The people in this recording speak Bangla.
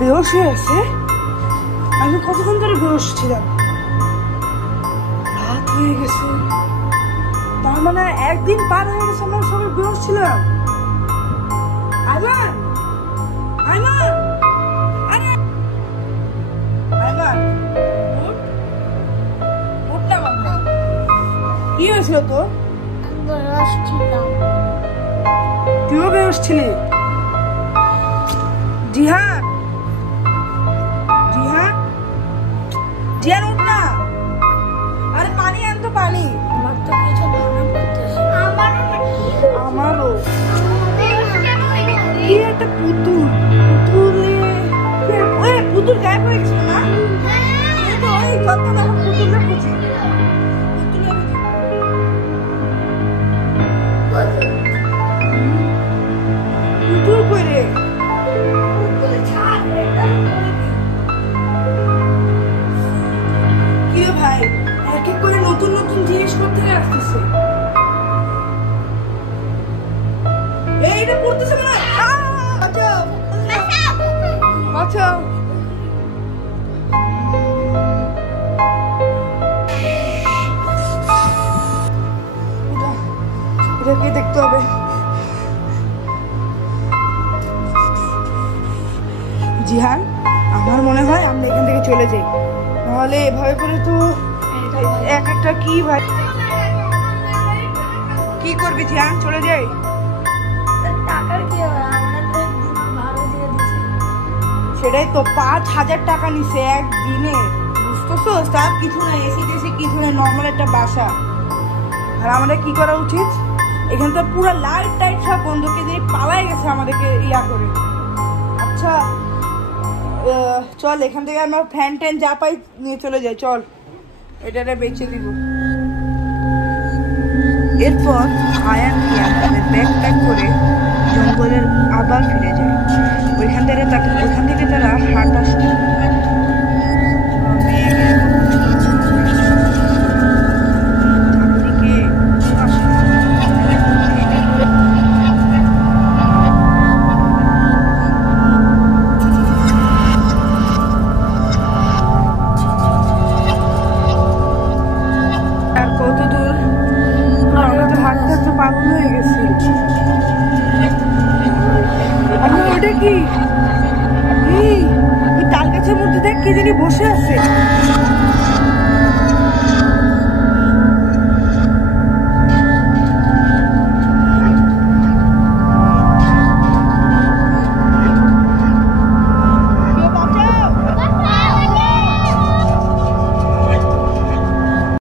বেহোশ হয়ে আছে। আমি কতক্ষণ ধরে বেহোশ ছিলাম? রাত হয়ে গেছে, তার মানে একদিন পার হয়ে গেছে আমরা সবাই বেহোশ ছিলাম। আইমান, আইমান, আরে আইমান, উঠ না বাবা। কি হয়েছিল তো? বেহোশ ছিলাম। তুইও বেহোশ ছিলি? জিহান, জিহান, জিহান উঠ না। আরে পানি আন তো, পানি। আমার তো কিছু মনে পড়তেছে। আমারও কি একটা পুতুল, পুতুল গায়েব হয়ে গেছিল না? তো ওই কত দেখো পুতুলটা খুঁজি, পুতুল কই রে? কি রে ভাই, এক এক করে নতুন নতুন জিনিস করতে আসতেছে। এইটা পড়তেছে মনে হয়। বাঁচাও, বাঁচাও। এটাকে দেখতে হবে। জিহান, আমার মনে হয় আমরা এখান থেকে চলে যাই, নাহলে এভাবে করে তো এক একটা কি ভাই। কি করবি জিহান, চলে যাই? টাকার কি হবে? আমাদের ভাড়া দিয়ে দিছে। সেটাই তো, 5,000 টাকা নিছে একদিনে, বুঝতেছো? তার কিছু না, এসি টেসি কিছু না, নর্মাল একটা বাসা। আর আমাদের কি করা উচিত? এখানে তো পুরো লাইট টাইট সব বন্ধুকে দিয়ে পালাই গেছে আমাদেরকে ইয়া করে। আচ্ছা চল, এখান থেকে আমরা ফ্যান ট্যান যা পাই নিয়ে চলে যাই। চল, এটারে বেঁচে দিব। এরপর আয়ান টিয়া তাদের ব্যাগ প্যাক করে জঙ্গলের আবার ফিরে যায়। ওইখান থেকে তারা হাঁটা শুরু করে। আর কত দূর? আমরা তো হাঁটতে হাঁটতে পাগল হয়ে গেছি। ওটা কি? ওই তাল গাছের মধ্যে দেখ কি জানি বসে আছে।